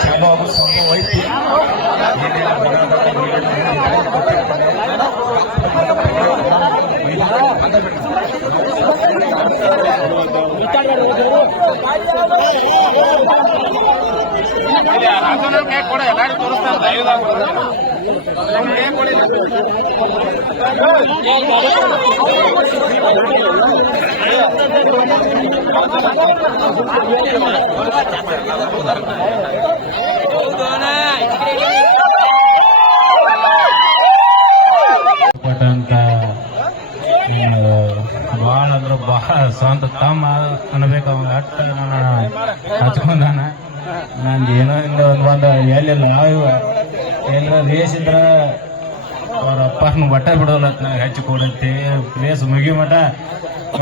ಚಾಲೂ ಆಗೋ ಸಂಭವ ಐತಿ ಏನೇನು ಬರೋದಾಟ ಕೊಡ ಗಾಡಿ ತೋರಿಸ್ತಾರೆ ಪಟ್ಟಂತ ಭಾಳ ಅಂದ್ರೆ ಭಾಳ ಸ್ವಂತ ತಮ್ಮ ಅನ್ಬೇಕು ಅವಂಗ. ಅಟ್ಟ ಹಚ್ಕೊಂಡಾನ. ನಂದು ಏನೋ ಹಿಂಗ ಒಂದು ಒಂದು ಎಲ್ಲ ರೇಸ್ ಇದ್ರ ಅವ್ರ ಅಪ್ಪನ ಬಟ್ಟೆ ಬಿಡೋಲ್ಲ ನನಗೆ ಹಚ್ಚಿ ಕೊಡತ್ತೆ. ರೇಸ್ ಮುಗಿ ಮಠ.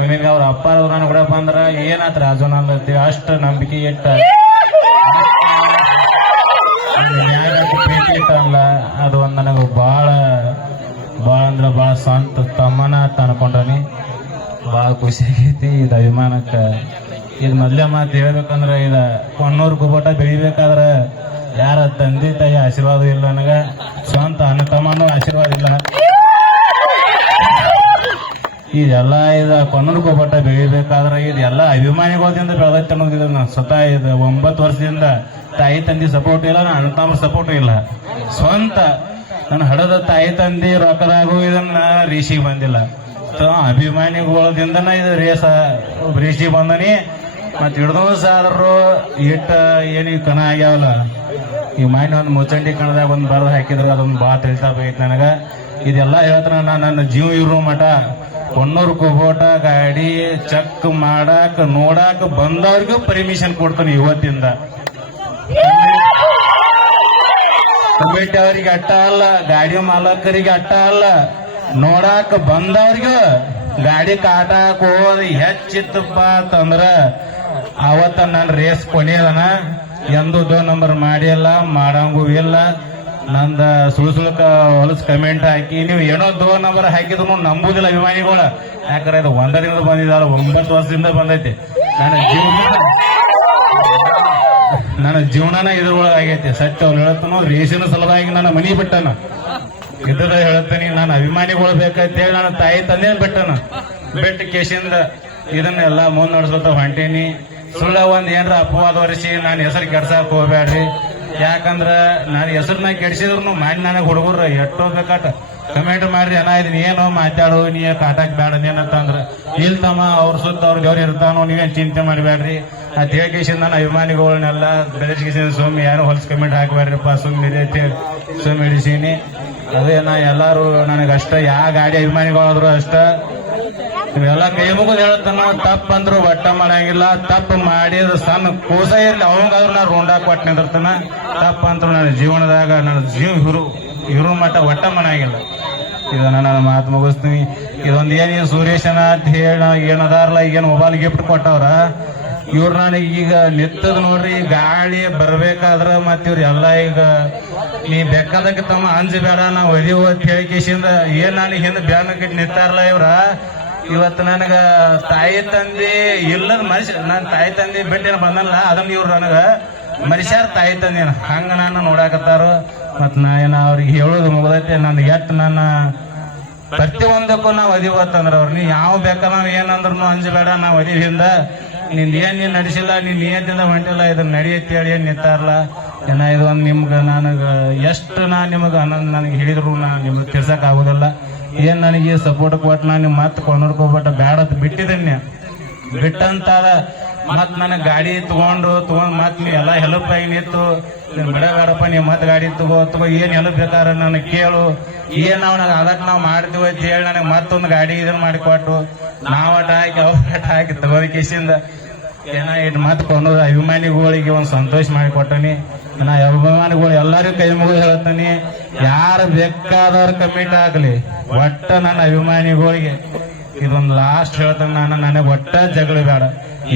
ನಿನಗೆ ಅವ್ರ ಅಪ್ಪ ನಾನು ಕೂಡ ಬಂದ್ರ ಏನಾತ್ರ ರಾಜು ನಂದತಿ ಅಷ್ಟು ನಂಬಿಕೆ ಇಟ್ಟ. ಇಟ್ಟಲ್ಲ ಅದು ಒಂದು ನನಗೆ ಭಾಳ ಭಾಳ ಅಂದ್ರೆ ಭಾಳ ಸ್ವಂತ ತಮ್ಮನ ಅಂತ ಅನ್ಕೊಂಡನಿ ಭಾಳ ಖುಷಿ ಆಗೈತಿ ಇದು ಅಭಿಮಾನಕ್ಕೆ. ಇದು ಮೊದಲೇ ಮಾತು ಹೇಳ್ಬೇಕಂದ್ರೆ ಇದು ಕೊಣ್ಣೂರು ಕುಬೋಟ ಬೆಳಿಬೇಕಾದ್ರೆ ಯಾರ ತಂದೆ ತಾಯಿ ಆಶೀರ್ವಾದ ಇಲ್ಲ ನನಗೆ? ಸ್ವಂತ ಅಣ್ಣ ತಮ್ಮನೂ ಆಶೀರ್ವಾದ ಇಲ್ಲ ಇದೆಲ್ಲ ಇದು ಕೊನ್ನೂರು ಕೊಬ್ಬಟ್ಟ ಬೆಳಿಬೇಕಾದ್ರೆ ಇದೆಲ್ಲ ಅಭಿಮಾನಿಗಳಿಂದ ಬೆಳೆದೈತೆ ಅನ್ನೋದು ಇದು. ನಾನು ಸ್ವತಃ ಇದು ಒಂಬತ್ತು ವರ್ಷದಿಂದ ತಾಯಿ ತಂದೆ ಸಪೋರ್ಟ್ ಇಲ್ಲ, ನನ್ನ ತಮ್ಮ ಸಪೋರ್ಟ್ ಇಲ್ಲ. ಸ್ವಂತ ನನ್ನ ಹಡದ ತಾಯಿ ತಂದೆ ರೊಕ್ಕದಾಗೂ ಇದನ್ನ ರೇಸಿಗೆ ಬಂದಿಲ್ಲ. ಸೊ ಅಭಿಮಾನಿಗಳದಿಂದನ ಇದು ರೇಸ. ರೇಸಿಗೆ ಬಂದನಿ, ಮತ್ತೆ ಹಿಡ್ದು ಇಟ್ಟ ಏನು ಕಣ ಆಗ್ಯಾವಲ್ಲ. ಈ ಮೈನ ಒಂದು ಮುಚ್ಚಂಡಿ ಕಣದಾಗ ಒಂದು ಬರೆದು ಹಾಕಿದ್ರೆ ಅದೊಂದು ಭಾಳ ಬೈತ್ ನನಗೆ. ಇದೆಲ್ಲ ಹೇಳ್ತಾನ ನಾನು, ನನ್ನ ಜೀವ ಇರೋ ಮಠ. ಕೊಣ್ಣೂರು ಕುಬೋಟ, ಗಾಡಿ, ಚೆಕ್ ಮಾಡಾಕ, ನೋಡಾಕ ಬಂದವ್ರಿಗೂ ಪರ್ಮಿಷನ್ ಕೊಡ್ತಾನೆ ಇವತ್ತಿಂದ. ಕಮಿಟಿ ಅವರಿಗೆ ಅಟ್ಟ ಅಲ್ಲ, ಗಾಡಿ ಮಾಲಕರಿಗೆ ಅಟ್ಟ ಅಲ್ಲ. ನೋಡಾಕ ಬಂದವ್ರಿಗೂ ಗಾಡಿ ಕಾಟಾಕ ಹೋದ್ ಹೆಚ್ಚಿತ್ತಪ್ಪ ಅಂತಂದ್ರ ಅವತ್ತ ನಾನು ರೇಸ್ ಕೊನೆಯದನ ಎಂದು ದೋ ನಂಬರ್ ಮಾಡಿಲ್ಲ, ಮಾಡಂಗೂ ಇಲ್ಲ. ನಂದ ಸುಳ್ ಸುಳ್ಕ ಹೊಲಸ್ ಕಮೆಂಟ್ ಹಾಕಿ, ನೀವು ಏನೋ ದೋ ನಂಬರ್ ಹಾಕಿದ್ರು ನಂಬುದಿಲ್ಲ ಅಭಿಮಾನಿಗಳು. ಯಾಕಂದ್ರೆ ಇದು ಒಂದರಿಂದ ಬಂದಿದ್ದಲ್ಲ ಒಂಬತ್ತು ವರ್ಷದಿಂದ ಬಂದೈತಿ. ನನ್ನ ಜೀವನ ನನ್ನ ಜೀವನನ ಇದ್ರೊಳಗೆ ಆಗೈತಿ ಸತ್ಯ ಅವ್ರು ಹೇಳ್ತಾನೋ ರೇಷನ್ ಸಲುವಾಗಿ ನನ್ನ ಮನಿ ಬಿಟ್ಟನ. ಇದ್ರ ಹೇಳ್ತೀನಿ ನಾನು ಅಭಿಮಾನಿಗಳು ಬೇಕಂತೇಳಿ ನನ್ನ ತಾಯಿ ತಂದೆ ಬಿಟ್ಟನ. ಬಿಟ್ಟು ಕೇಶಿಂದ ಇದನ್ನೆಲ್ಲ ಮುಂದ್ ನಡ್ಸ್ಕೊತ ಹೊಂಟೀನಿ. ಸುಳ್ಳ ಒಂದ್ ಏನ್ರ ಅಪವಾದ ವರ್ಷಿ ನಾನು ಹೆಸರು ಕೆಡ್ಸಕ್ ಹೋಗ್ಬೇಡ್ರಿ ಯಾಕಂದ್ರ ನಾನು ಹೆಸರನ್ನ ಕೆಡಿಸಿದ್ರು ಮಾಡಿ ನನಗೆ ಹುಡುಗರು, ಎಷ್ಟೋ ಬೇಕಾಟ. ಕಮೆಂಟ್ ಮಾಡ್ರಿ, ಅಣ್ಣ ಇದನ್ನ ಏನು ಮಾತಾಡು, ನೀ ಕಾಟಾಕ್ ಬೇಡ ಏನಂತಂದ್ರ ಇಲ್ ತಮ್ಮ ಅವ್ರ ಸುತ್ತ ಅವ್ರ ದೇವ್ರ ಇರ್ತಾನೋ, ನೀವೇನ್ ಚಿಂತೆ ಮಾಡಬೇಡ್ರಿ ಆ ದೇವಕೇಶನ್ ನನ್ನ ಅಭಿಮಾನಿಗಳನ್ನೆಲ್ಲ ಬೆಳೆಸ್ಕೇಶನ್ ಸುಮ್ಮನೆ ಯಾರು ಹೊಲ್ಸ್ ಕಮೆಂಟ್ ಹಾಕಬೇಡ್ರಿಪ್ಪ ಸುಮ್ಮನೆ ಸುಮ್ ಹಿಡಿಸೀನಿ ಅದೇ ನಾ ಎಲ್ಲಾರು ನನಗೆ ಅಷ್ಟ ಯಾವ ಗಾಡಿ ಅಭಿಮಾನಿಗಳಾದ್ರು ಅಷ್ಟ ಇವೆಲ್ಲ ಕೈ ಮುಗಿದು ಹೇಳ್ತಾನ ತಪ್ಪ ಅಂದ್ರು ಒಟ್ಟ ಮಾಡಂಗಿಲ್ಲ ತಪ್ಪು ಮಾಡಿದ ಸಣ್ಣ ಕೂಸ ಇರ್ಲಿ ಅವಂಗಾದ್ರು ನಾ ರೋಂಡಾ ಕೊಟ್ಟು ನಿಂದಿರ್ತಾನ. ತಪ್ಪ ಅಂದ್ರೂ ನನ್ನ ಜೀವನದಾಗ ನನ್ನ ಜೀವ ಹಿರು ಇರು ಮಟ್ಟ ಒಟ್ಟ ಮಾಡಂಗಿಲ್ಲ ಇದನ್ನ ನಾನು ಮಾತು ಮುಗಿಸ್ತೀನಿ. ಇದೊಂದು ಏನು ಸುರೇಶನ ಅಂತ ಹೇಳಿ ಏನದಾರಲ್ಲ ಈಗೇನು ಮೊಬೈಲ್ ಗಿಫ್ಟ್ ಕೊಟ್ಟವ್ರ? ಇವ್ರು ನನಗೆ ಈಗ ನಿತ್ತದ ನೋಡ್ರಿ, ಗಾಳಿ ಬರ್ಬೇಕಾದ್ರ ಮತ್ ಇವ್ರ ಎಲ್ಲ ಈಗ ನೀ ಬೆಕ್ಕದಕ್ಕೆ ತಮ್ಮ ಅಂಜಬೇಡ ನಾವು ಒದಿ ಅಂತ ಕೇಳಿಕೇಶಿಂದ ಏನ್ ನನಗೆ ಹಿಂದೆ ಬ್ಯಾನ್ ನಿತ್ತಾರಲ್ಲ ಇವ್ರ? ಇವತ್ತು ನನಗ ತಾಯಿ ತಂದೆ ಇಲ್ಲದ ಮನುಷ್ಯ ನನ್ನ ತಾಯಿ ತಂದೆ ಬಿಟ್ಟು ಬಂದಲ್ಲ, ಅದನ್ನ ಇವ್ರು ನನಗ ಮನುಷ್ಯರ ತಾಯಿ ತಂದೆ ಹಂಗ ನಾನು ನೋಡಾಕತ್ತಾರು. ಮತ್ ನಾ ಏನ ಅವ್ರಿಗೆ ಹೇಳೋದು ಮುಗ್ದೈತೆ. ನನ್ನ ಎಟ್ ನನ್ನ ಪ್ರತಿಯೊಂದಕ್ಕೂ ನಾವು ಅದಿವತ್ತಂದ್ರ ಅವ್ರು. ನೀ ಯಾವ ಬೇಕ ನಾವ್ ಏನಂದ್ರು ಅಂಜಬೇಡ, ನಾವು ಅದಿವಿಂದ ನಿನ್ ಏನ್ ನೀನ್ ನಡೆಸಿಲ್ಲ, ನೀನ್ ನಿಯತ್ತಿಂದ ಹೊಂಟಿಲ್ಲ ಇದನ್ನ ನಡೆಯತ್ತೆ ಹೇಳಿ ಏನ್ ನಿಂತಾರಲ್ಲ ಏನ ಇದು ಒಂದ್ ನಿಮ್ಗ ನನಗ ಎಷ್ಟು ನಾ ನಿಮಗ ನನಗೆ ಹೇಳಿದ್ರು ನಾ ನಿಮ್ಗೆ ತಿರ್ಸಕ್ ಆಗುದಿಲ್ಲ. ಏನ್ ನನಗೆ ಸಪೋರ್ಟ್ ಕೊಟ್ಟು ನಾನು ಮತ್ತೆ ಕೊಂಡ್ಕೊಬಿಟ್ಟ ಬ್ಯಾಡ ಅಂತ ಬಿಟ್ಟಿದ್ದೇನೆ ಬಿಟ್ಟಂತಾದ ಮತ್ ನನಗೆ ಗಾಡಿ ತಗೊಂಡು, ತಗೊಂಡ್ ಮತ್ ನೀ ಎಲ್ಲಾ ಹೆಲ್ಪ್ ಆಗಿ ನಿಂತು. ಬಿಡಬೇಡಪ್ಪ ಬಿಡ ಬೇಡಪ್ಪ ನೀ ಮತ್ ಗಾಡಿ ತಗೋ ತಗೋ, ಏನ್ ಹೆಲ್ಪ್ ಬೇಕಾದ್ರೆ ನನಗೆ ಕೇಳು. ಏನ್ ನಾವ್ ಅದಕ್ಕೆ ನಾವ್ ಮಾಡ್ತೀವಿ ಅಂತ ಹೇಳಿ ನನಗೆ ಮತ್ತೊಂದು ಗಾಡಿ ಇದನ್ನ ಮಾಡಿಕೊಟ್ಟು ನಾವ್ ಅಟ ಹಾಕಿ ಅವ್ರ ಹಾಕಿ ತಗೋದಕ್ಕೆ ಏನ ಇಟ್ ಮತ್ ಕೊಂಡು ಅಭಿಮಾನಿಗಳಿಗೆ ಒಂದು ಸಂತೋಷ ಮಾಡಿಕೊಟ್ಟನಿ ನಾ ಅಭಿಮಾನಿಗಳು ಎಲ್ಲರಿಗೂ ಕೈ ಮುಗಿದು ಹೇಳ್ತೀನಿ ಯಾರು ಬೇಕಾದವ್ರ ಕಮಿಟ್ ಆಗಲಿ, ಒಟ್ಟ ನನ್ನ ಅಭಿಮಾನಿಗಳಿಗೆ ಇದೊಂದು ಲಾಸ್ಟ್ ಹೇಳ್ತಾನೆ ನಾನು, ನನಗೆ ಒಟ್ಟ ಜಗಳ ಬೇಡ.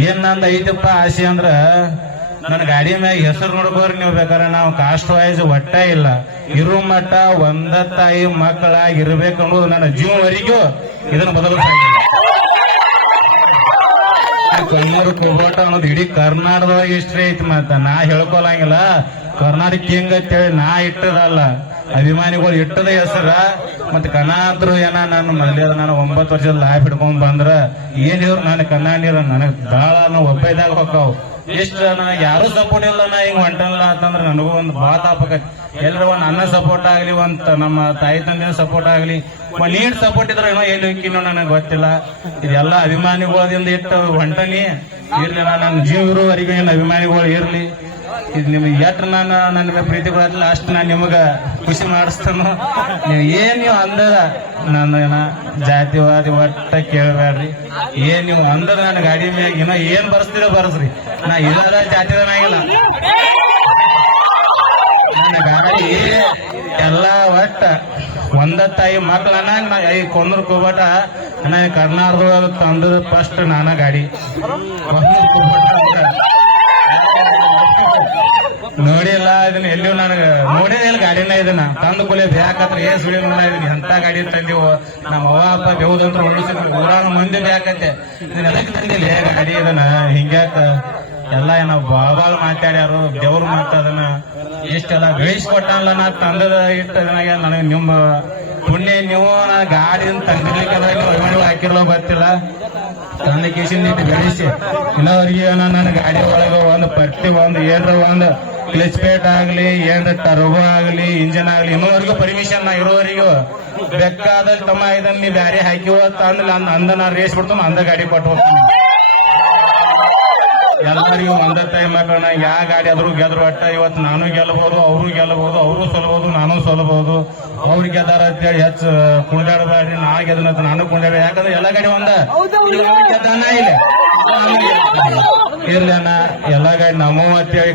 ಏನ್ ನಂದು ಐತಪ್ಪ ಆಸೆ ಅಂದ್ರ, ನನ್ನ ಗಾಡಿ ಮ್ಯಾಗ ಹೆಸರು ನೋಡ್ಕೋರಿ ನೀವು ಬೇಕಾದ್ರೆ, ನಾವು ಕಾಸ್ಟ್ ವೈಸ್ ಒಟ್ಟ ಇಲ್ಲ. ಇರು ಮಟ್ಟ ಒಂದ ತಾಯಿ ಮಕ್ಕಳಾಗಿ ಇರ್ಬೇಕು ಅನ್ನೋದು ನನ್ನ ಜೀವವರೆಗೂ ಇದನ್ನು ಬದಲಾಯಿಸಿಲ್ಲ ಕಣ್ಣೂರು ಕುಬ್ರೋಟ ಅನ್ನೋದು ಇಡೀ ಕರ್ನಾಟಕದೊಳಗೆ ಹಿಸ್ಟ್ರಿ ಐತಿ ಮತ್ತ. ನಾ ಹೇಳ್ಕೊಳಂಗಿಲ್ಲ ಕರ್ನಾಟಕ ಕಿಂಗ್ ಅಂತೇಳಿ ನಾ ಇಟ್ಟದಲ್ಲ. ಅಭಿಮಾನಿಗಳು ಇಟ್ಟದ ಹೆಸರ. ಮತ್ತೆ ಕನ್ನಡ ಏನ ನಾನು ಮಲ್ಯದ ನಾನು ಒಂಬತ್ತು ವರ್ಷದ ಲಾಯ್ ಹಿಡ್ಕೊಂಡ್ ಬಂದ್ರ ಏನ್ ಇವ್ರು ನಾನು ಕನ್ನಡಿರ ನನಗ್ ದಾಳ ಒಬ್ಬೈದಾಗ ಹೊಕ್ಕಾವ್ ಎಷ್ಟು ನನಗೆ ಯಾರು ಸಪೋರ್ಟ್ ಇಲ್ಲ ನಾ ಹಿಂಗ್ ಹೊಂಟಲ್ಲ ಅಂತಂದ್ರೆ ನನಗೂ ಒಂದು ಭಾಳ ಎಲ್ಲರೂ ಎಲ್ಲರ ಒಂದ್ ನನ್ನ ಸಪೋರ್ಟ್ ಆಗಲಿ, ಒಂದ್ ನಮ್ಮ ತಾಯಿ ತಂದೆ ಸಪೋರ್ಟ್ ಆಗಲಿ. ಒಂದ್ ಸಪೋರ್ಟ್ ಇದ್ರೆ ಏನೋ ಎಲ್ಲಿ ಹೋಗಿನೋ ನನಗೆ ಗೊತ್ತಿಲ್ಲ. ಇದೆಲ್ಲ ಅಭಿಮಾನಿಗಳಿಂದ ಇಟ್ಟು ಹೊಂಟನಿ. ಇರ್ಲಿ ನಾನು ನನ್ನ ಜೀವ ಇರುವವರೆಗೂ ಏನು ಅಭಿಮಾನಿಗಳು ಇರ್ಲಿ. ಇದು ನಿಮ್ಗೆ ಎಷ್ಟು ನಾನು ನನ್ನ ಪ್ರೀತಿ ಕೊಡಲ್ಲ ಅಷ್ಟು ನಾನು ನಿಮಗ ಖುಷಿ ಮಾಡಿಸ್ತಾನು. ನೀವು ಏನ್ ನೀವು ಅಂದರ ನನ್ನ ಜಾತಿವಾದಿ ಒಟ್ಟ ಕೇಳಬೇಡ್ರಿ. ಏನ್ ನೀವು ಅಂದರ ನನ್ನ ಗಾಡಿ ಮ್ಯಾಗ ಏನೋ ಏನ್ ಬರ್ಸ್ತೀರ ಬರ್ಸ್ರಿ. ನಾ ಇಲ್ಲದ ಜಾತಿದನಾಗಿಲ್ಲ ಗಾಡಿ ಎಲ್ಲ ಒಟ್ಟ ಒಂದ ತಾಯಿ ನಾ ಈ ಕೊಂದ್ರ ಕೋಬಟ ನಾನು ಕರ್ನಾಟಕದ ತಂದದ ಫಸ್ಟ್ ನಾನ ಗಾಡಿ ಕೊಂದ್ರ ಕೋಬಟ ನೋಡಿಲ್ಲ ಇದನ್ನ ಎಲ್ಲಿಯೂ ನನಗೆ ನೋಡಿದ ಇಲ್ಲ ಗಾಡಿನ ಇದನ್ನ ತಂದು ಕೊಲೆ ಬ್ಯಾಕತ್ರ ಏ ಸುಳಿ ನೋಡ ಇದನ್ನ ಎಂತ ಗಾಡಿ ತಂದಿವು ನಮ್ಮ ಅವ್ವ, ಅಪ್ಪ ಅಂತ ಒಂದು ಊರಾನ ಮಂದಿ ಬ್ಯಾಕತ್ತೆ ಇದನ್ನ ತಂದಿಲ್ಲ ಗಾಡಿ ಇದನ್ನ? ಹಿಂಗ್ಯಾಕ? ಎಲ್ಲ ಏನೋ ಬಾಬಾಳ್ ಮಾತಾಡ್ಯಾರು, ದೇವ್ರ ಮಾತಾದನ ಇಷ್ಟೆಲ್ಲ ಗಳಿಸ್ಕೊಟ್ಟಲ್ಲ ನಾ ತಂದದ ಇಟ್ಟ ನನಗೆ ನಿಮ್ಮ ಪುಣ್ಯ ನೀವು, ನಾ ಗಾಡಿ ತಂದಿರ್ಲಿಕ್ಕೆ ಹಾಕಿರ್ಲೋ ಗೊತ್ತಿಲ್ಲ. ತಂದ ಇಟ್ಟು ಬೆಳೆಸಿ ಇನ್ನವರಿಗೆ ನನ್ನ ಗಾಡಿ ಒಳಗೆ ಒಂದು ಪಟ್ಟಿ ಒಂದು ಏನ್ರ ಒಂದು ಕ್ಲಚ್ ಪ್ಲೇಟ್ ಆಗ್ಲಿ ಏನ್ ಟರ್ಬೋ ಆಗ್ಲಿ ಇಂಜಿನ್ ಆಗ್ಲಿ ಇನ್ನೂವರೆಗೂ ಪರ್ಮಿಷನ್ ನಾ ಇರೋವರೆಗೂ. ಬೆಕ್ಕಾದ ತಮ್ಮ ಇದನ್ನ ನೀ ಬ್ಯಾರೆ ಹಾಕಿ ಅಂದ್ಲ ಅಂದ ನಾ ರೇಸ್ ಬಿಡ್ತಾನ ಅಂದ ಗಾಡಿ ಕೊಟ್ಟು ಹೋಗ್ತೀನಿ. ಎಲ್ಲರಿಗೂ ಒಂದೇ ಟೈಮ್ ಹಾಕೋಣ. ಯಾವ ಗಾಡಿ ಆದ್ರೂ ಗೆದ್ರು ಅಟ್ಟ. ಇವತ್ತು ನಾನು ಗೆಲ್ಲಬಹುದು ಅವರು ಗೆಲ್ಲಬಹುದು ಅವರು ಸೊಲ್ಬಹುದು ನಾನು ಸೊಲ್ಬಹುದು ಅವ್ರು ಗೆದ್ದಾರ ಅಂತೇಳಿ ಹೆಚ್ಚು ಕುಣಿದಾಡಬೇಡ್ರಿ. ನಾ ಗೆದ್ದನಂತ ನಾನು ಕುಣಿದಾಡ ಯಾಕಂದ್ರೆ ಎಲ್ಲ ಗಾಡಿ ಒಂದ. ಗೆದ್ದಾನ ಇಲ್ಲ. ಇರ್ಲಿ ಎಲ್ಲಾಗ ಎಲ್ಲ ಕಡೆ ನಮ್ಮವು ಅಂತೇಳಿ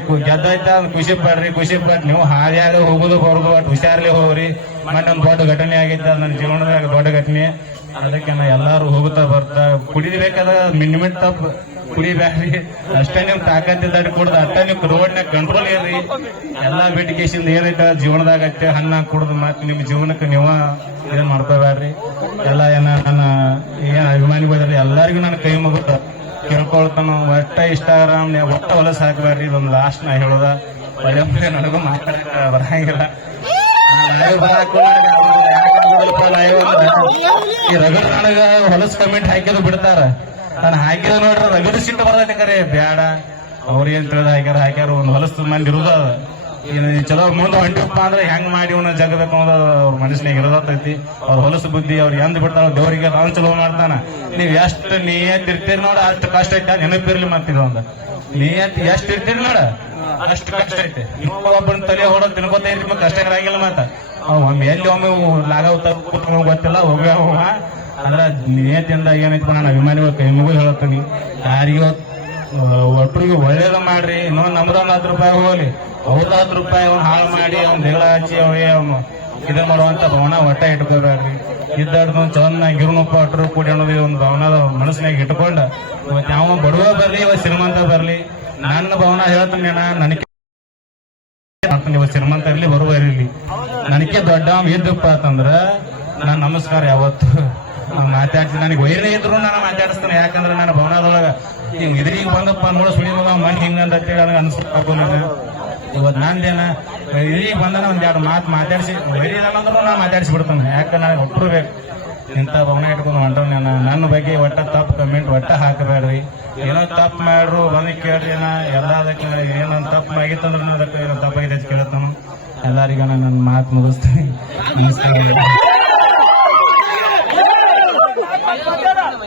ಖುಷಿ ಪಡ್ರಿ, ಖುಷಿ ಪಡ್ ನೀವು ಹಾದಿಯಾಗ ಹೋಗುದು ಬರುದು, ಒಟ್ಟು ಹುಷಾರ್ಲಿ ಹೋಗ್ರಿ. ಮತ್ತೆ ಒಂದು ದೊಡ್ಡ ಘಟನೆ ಆಗೈತೆ ನನ್ನ ಜೀವನದಾಗ ದೊಡ್ಡ ಘಟನೆ. ಅದಕ್ಕೆ ನಾ ಎಲ್ಲಾರು ಹೋಗುತ್ತಾ ಬರ್ತಾ, ಕುಡಿಬೇಕಾದ ಮಿನಿಮಿಟ್ ತಪ್ಪು ಕುಡಿಬ್ಯಾಡ್ರಿ ಅಷ್ಟೇ ನೀವು ತಾಕತ್ತಿದ್ದಾಡಿ ಕುಡ್ದು, ಅಷ್ಟೇ ನೀವು ರೋಡ್ನಾಗ ಕಂಟ್ರೋಲ್ ಇರ್ರಿ. ಎಲ್ಲಾ ಮೆಡಿಕೇಶನ್ ಏನೈತೆ, ಜೀವನದಾಗ ಐತೆ ಹಣ್ಣ ಕುಡ್ದು ಮತ್ತೆ ನಿಮ್ಮ ಜೀವನಕ್ಕೆ ನೀವು ಏನ್ ಮಾಡ್ಕೋಬ್ಯಾಡ್ರಿ ಎಲ್ಲ ಏನ ನನ್ನ ಏನ್ ಅಭಿಮಾನಿಗಳು ಎಲ್ಲರಿಗೂ ನನ್ನ ಕೈ ಮುಗುತ್ತ ಕೇಳ್ಕೊಳ್ತಾನ ಒಟ್ಟ ಇನ್ಸ್ಟಾಗ್ರಾಮ್ ಒಟ್ಟ ಹೊಲಸ್ ಹಾಕ್ಬೇಡ್ರಿ, ಇದೊಂದು ಲಾಸ್ಟ್ ನಾ ಹೇಳೋದ. ಒಳ್ಳೆ ಮುಂದೆ ನನಗೂ ಮಾತಾಡಕ್ಕೆ ಬರಂಗಿಲ್ಲ. ಈ ರಗಡ್ ನನಗ ಹೊಲಸ್ ಕಮೆಂಟ್ ಹಾಕಿದ್ರು ಬಿಡ್ತಾರ. ನಾನು ಹಾಕಿದ ನೋಡ್ರಿ ರಗಡ್ ಸಿಟ್ಟು ಬರ್ತೈತೆ ಕರೆ. ಬ್ಯಾಡ. ಅವ್ರೇನ್ ತಿಳಿದ ಹಾಕ್ಯಾರ ಹಾಕ್ಯಾರ, ಒಂದು ಹೊಲಸ್ ಮಂದಿ ಇರುದ. ಚಲೋ, ಮುಂದೆ ಹೊಂಟಿಪ್ಪ ಅಂದ್ರೆ ಹೆಂಗ್ ಮಾಡಿ ಇವನ್ನ ಜಗಬೇಕು ಅನ್ನೋದು ಅವ್ರ ಮನಸ್ಸಿನಾಗ ಇರೋದೈತಿ ಅವ್ರ ಹೊಲಸು ಬುದ್ಧಿ ಅವ್ರು ಎಂದ್ ಬಿಡ್ತಾರ ದೇವರಿಗೆ ಅವ್ನು ಚಲೋ ಮಾಡ್ತಾನ. ನೀವ್ ಎಷ್ಟು ನಿಯತ್ ಇರ್ತೀರಿ ನೋಡ, ಅಷ್ಟು ಕಷ್ಟ ಐತೆ ನೆನಪಿರ್ಲಿ ಮತ್ತಿದೊಂದು ನಿಯತ್ ಎಷ್ಟ್ ಇರ್ತೀರಿ ನೋಡ, ಅಷ್ಟು ಕಷ್ಟ ಐತೆ. ಒಬ್ಬನ ತಲೆ ಹೊಡೋದ್ ತಿನ್ಕೋತ ಇರ್ತಿ ಮತ್ತೆ ಕಷ್ಟ ಆಗಿಲ್ಲ ಮತ್ತ. ಒಮ್ಮೆ ಎಲ್ಲಿ ಒಮ್ಮೆ ಲಾಗ ಕುತ್ಕೊಂಡು ಗೊತ್ತಿಲ್ಲ ಹೋಗ ಅದ್ರ ನಿಯತಿಂದ ಏನೈತಿ ನಾನು ಅಭಿಮಾನಿಗಳು ಕೈ ಮುಗಿದು ಹೇಳ್ತೀನಿ ಯಾರಿಗೂ ಒಳ್ಳೇದ ಮಾಡ್ರಿ, ಇನ್ನೊಂದ್ ನಮ್ದೊಂದು ಒಂದ್ ಹತ್ತು ರೂಪಾಯಿ ಹೋಗ್ಲಿ. ಹತ್ತು ರೂಪಾಯಿ ಅವ್ನು ಹಾಳು ಮಾಡಿ ಅವ್ನ ದೇಗಳ ಹಚ್ಚಿ ಅವೇ ಅವನು ಇದು ಮಾಡುವಂತ ಭವನ ಒಟ್ಟ ಇಟ್ಕೋಬೇಡ್ರಿ ಇದ್ದಾಡ್ದು ಚೆನ್ನಾಗಿ ಗಿರುನಪ್ಪ ಅಟ್ರು ಕೂಡಿ ಅನ್ನೋದು ಒಂದು ಭವನ ಮನಸ್ಸಿನಾಗ ಇಟ್ಕೊಂಡ, ಇವತ್ತು ಯಾವ ಬಡವ ಬರ್ಲಿ, ಇವತ್ತು ಶ್ರೀಮಂತ ಬರ್ಲಿ, ನನ್ನ ಭವನ ಹೇಳ್ತೀನಿ ನನಗೆ ಇವತ್ತು ಶ್ರೀಮಂತ ಇರ್ಲಿ, ಬರುವ ಇರಲಿ. ನನಗೆ ದೊಡ್ಡ ಇದ್ದಪ್ಪ ಅಂತಂದ್ರ ನಾನು ನಮಸ್ಕಾರ ಯಾವತ್ತು. ನಾನು ಮಾತಾಡ್ತೀನಿ. ನನಗೆ ವೈರೇ ಇದ್ರು ನಾನು ಮಾತಾಡಿಸ್ತೇನೆ. ಯಾಕಂದ್ರೆ ನನ್ನ ಭವನದೊಳಗ ಹಿಂಗ್ ಎದುರಿಗೆ ಬಂದಪ್ಪ ಅಂದ್ಬಿಡ ಸುಳಿ ಮಗ ಮಣ್ಣು ಅಂತ ಹೇಳಿ ನನಗೆ ಇವತ್ತು ನಂದೇನ? ಇಲ್ಲಿ ಬಂದನ ಒಂದ್ ಎರಡು ಮಾತು ಮಾತಾಡಿಸಿ ಅಂದ್ರೂ ನಾ ಮಾತಾಡಿಸಿ ಬಿಡ್ತಾನೆ ಯಾಕಂದ್ರೆ ನನಗೆ ಒಬ್ರು ಬೇಕು. ಇಂಥ ಭವನ ಇಟ್ಕೊಂಡು ಹೊಂಟವ್ ನಾನು. ನನ್ನ ಬಗ್ಗೆ ಒಟ್ಟ ತಪ್ಪು ಕಮೆಂಟ್ ಒಟ್ಟ ಹಾಕಬೇಡ್ರಿ. ಏನೋ ತಪ್ಪು ಮಾಡ್ರು, ಬಂದು ಕೇಳ್ರಿ ನಾ. ಎಲ್ಲ ಅದಕ್ಕೆ ಏನೋ ತಪ್ಪು ಆಗಿತ್ತಂದ್ರೆ ಅದಕ್ಕೆ ಏನೋ ತಪ್ಪಾಗಿದೆ ಅಂತ ಕೇಳ್ತಾನ ಎಲ್ಲರಿಗೂ ನಾನು ನನ್ನ ಮಾತು ಮುಗಿಸ್ತೀನಿ.